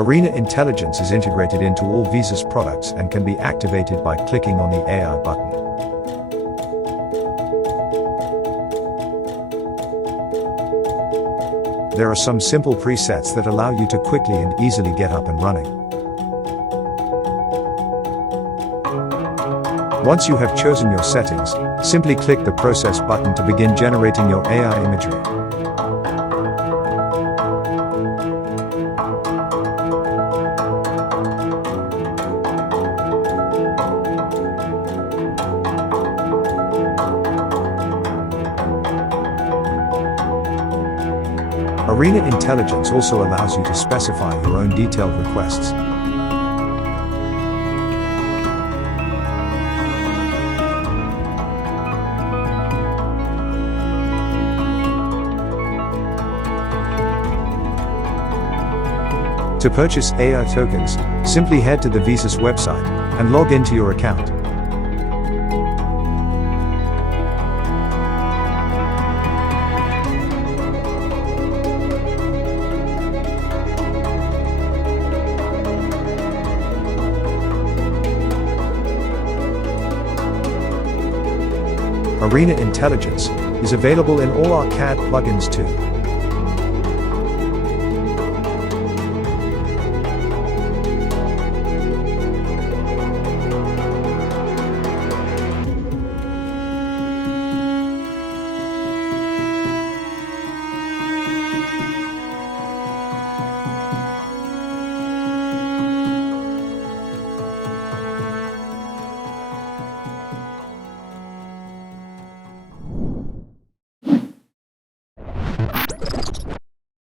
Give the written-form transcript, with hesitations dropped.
Arena Intelligence is integrated into all Veesus products and can be activated by clicking on the AI button. There are some simple presets that allow you to quickly and easily get up and running. Once you have chosen your settings, simply click the Process button to begin generating your AI imagery. Arena Intelligence also allows you to specify your own detailed requests. To purchase AI tokens, simply head to the Veesus website and log into your account. Arena Intelligence is available in all our CAD plugins too.